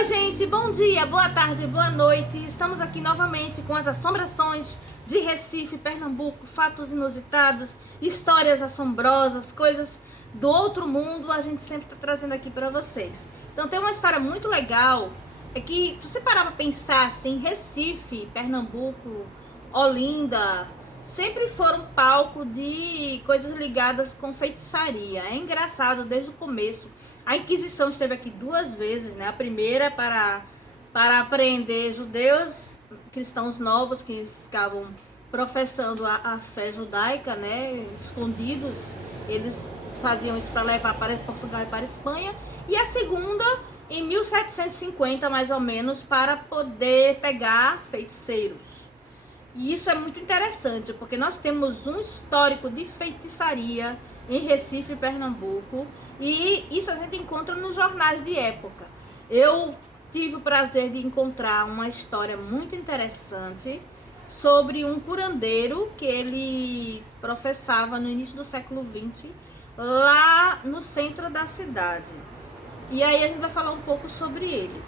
Oi gente, bom dia, boa tarde, boa noite. Estamos aqui novamente com as assombrações de Recife, Pernambuco, fatos inusitados, histórias assombrosas, coisas do outro mundo. A gente sempre está trazendo aqui para vocês. Então tem uma história muito legal, é que se você parar para pensar assim, Recife, Pernambuco, Olinda, sempre foram palco de coisas ligadas com feitiçaria. É engraçado desde o começo. A Inquisição esteve aqui duas vezes, né? A primeira para apreender judeus, cristãos novos que ficavam professando a fé judaica, né? Escondidos. Eles faziam isso para levar para Portugal e para a Espanha. E a segunda, em 1750, mais ou menos, para poder pegar feiticeiros. E isso é muito interessante, porque nós temos um histórico de feitiçaria em Recife, Pernambuco, e isso a gente encontra nos jornais de época. Eu tive o prazer de encontrar uma história muito interessante sobre um curandeiro que ele professava no início do século XX, lá no centro da cidade. E aí a gente vai falar um pouco sobre ele.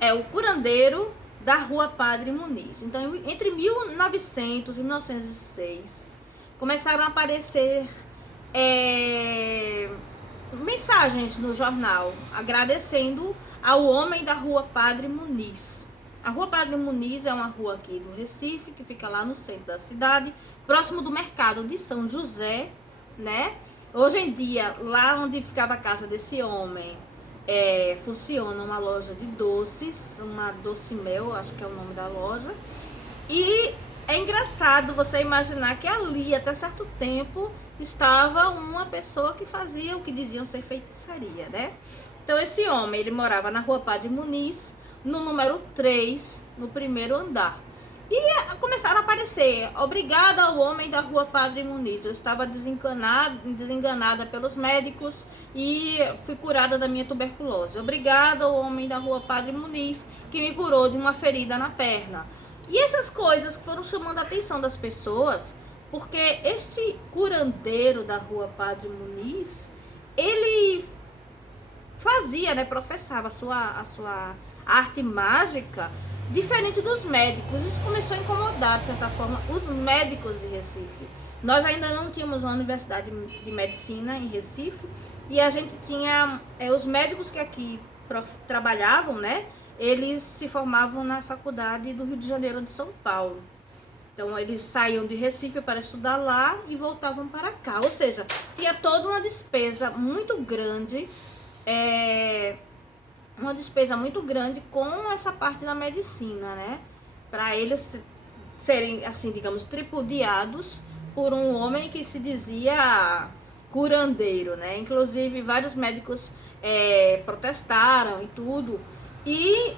É o curandeiro da Rua Padre Muniz. Então, entre 1900 e 1906, começaram a aparecer mensagens no jornal agradecendo ao homem da Rua Padre Muniz. A Rua Padre Muniz é uma rua aqui no Recife, que fica lá no centro da cidade, próximo do mercado de São José, né? Hoje em dia, lá onde ficava a casa desse homem, funciona uma loja de doces, uma Doce Mel, acho que é o nome da loja. E é engraçado você imaginar que ali, até certo tempo, estava uma pessoa que fazia o que diziam ser feitiçaria, né? Então esse homem, ele morava na Rua Padre Muniz, no número 3, no primeiro andar. E começaram a aparecer: obrigada ao homem da Rua Padre Muniz, eu estava desenganada pelos médicos e fui curada da minha tuberculose. Obrigada ao homem da Rua Padre Muniz, que me curou de uma ferida na perna. E essas coisas que foram chamando a atenção das pessoas, porque este curandeiro da Rua Padre Muniz, ele fazia, né, professava a sua arte mágica diferente dos médicos. Isso começou a incomodar, de certa forma, os médicos de Recife. Nós ainda não tínhamos uma universidade de medicina em Recife, e a gente tinha os médicos que aqui trabalhavam, né? Eles se formavam na faculdade do Rio de Janeiro de São Paulo. Então eles saíam de Recife para estudar lá e voltavam para cá. Ou seja, tinha toda uma despesa muito grande, com essa parte da medicina, né? Para eles serem, assim, digamos, tripudiados por um homem que se dizia curandeiro, né? Inclusive vários médicos protestaram e tudo. E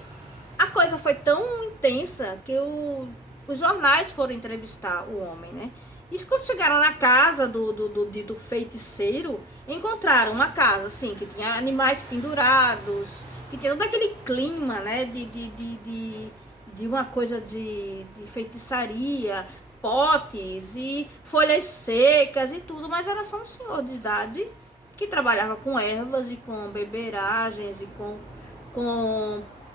a coisa foi tão intensa que os jornais foram entrevistar o homem, né? E quando chegaram na casa do dito feiticeiro, encontraram uma casa, assim, que tinha animais pendurados, que tinha todo aquele clima, né, de uma coisa de feitiçaria, potes e folhas secas e tudo, mas era só um senhor de idade que trabalhava com ervas e com beberagens e com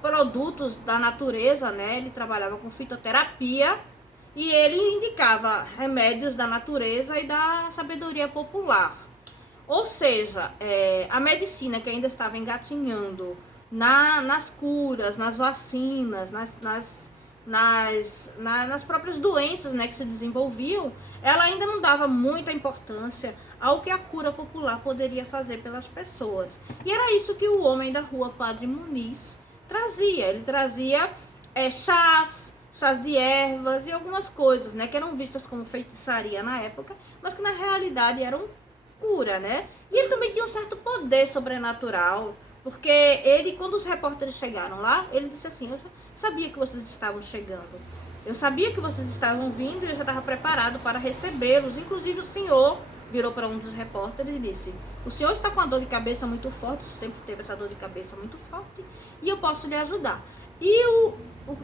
produtos da natureza, né? Ele trabalhava com fitoterapia e ele indicava remédios da natureza e da sabedoria popular. Ou seja, a medicina que ainda estava engatinhando nas curas, nas vacinas, nas próprias doenças, né, que se desenvolviam, ela ainda não dava muita importância ao que a cura popular poderia fazer pelas pessoas. E era isso que o homem da Rua Padre Muniz trazia. Ele trazia chás de ervas e algumas coisas, né, que eram vistas como feitiçaria na época, mas que na realidade eram cura, né? E ele também tinha um certo poder sobrenatural, porque ele, quando os repórteres chegaram lá, ele disse assim: eu já sabia que vocês estavam chegando, eu sabia que vocês estavam vindo e eu já estava preparado para recebê-los. Inclusive o senhor virou para um dos repórteres e disse: o senhor está com uma dor de cabeça muito forte, sempre teve essa dor de cabeça muito forte, e eu posso lhe ajudar. E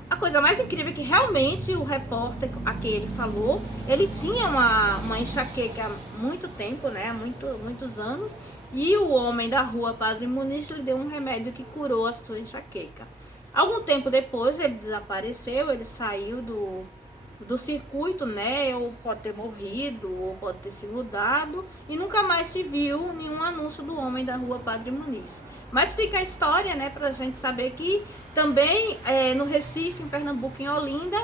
a coisa mais incrível é que realmente o repórter a quem ele falou, ele tinha uma enxaqueca há muito tempo, né? Muitos anos. E o homem da rua Padre Muniz lhe deu um remédio que curou a sua enxaqueca. Algum tempo depois ele desapareceu, ele saiu do circuito, né? Ou pode ter morrido, ou pode ter se mudado, e nunca mais se viu nenhum anúncio do homem da rua Padre Muniz. Mas fica a história, né, pra gente saber que também no Recife, em Pernambuco, em Olinda,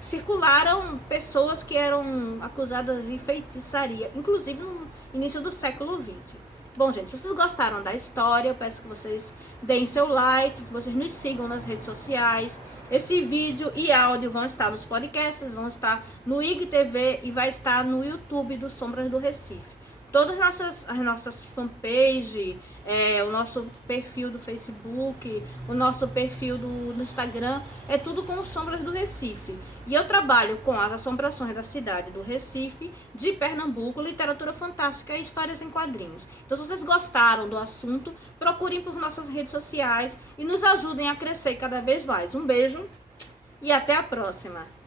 circularam pessoas que eram acusadas de feitiçaria, inclusive no início do século XX. Bom, gente, se vocês gostaram da história, eu peço que vocês deem seu like, que vocês nos sigam nas redes sociais. Esse vídeo e áudio vão estar nos podcasts, vão estar no IGTV e vai estar no YouTube do Sombras do Recife. Todas as nossas fanpages, o nosso perfil do Facebook, o nosso perfil do Instagram, é tudo com o Sombras do Recife. E eu trabalho com as assombrações da cidade do Recife, de Pernambuco, literatura fantástica e histórias em quadrinhos. Então, se vocês gostaram do assunto, procurem por nossas redes sociais e nos ajudem a crescer cada vez mais. Um beijo e até a próxima!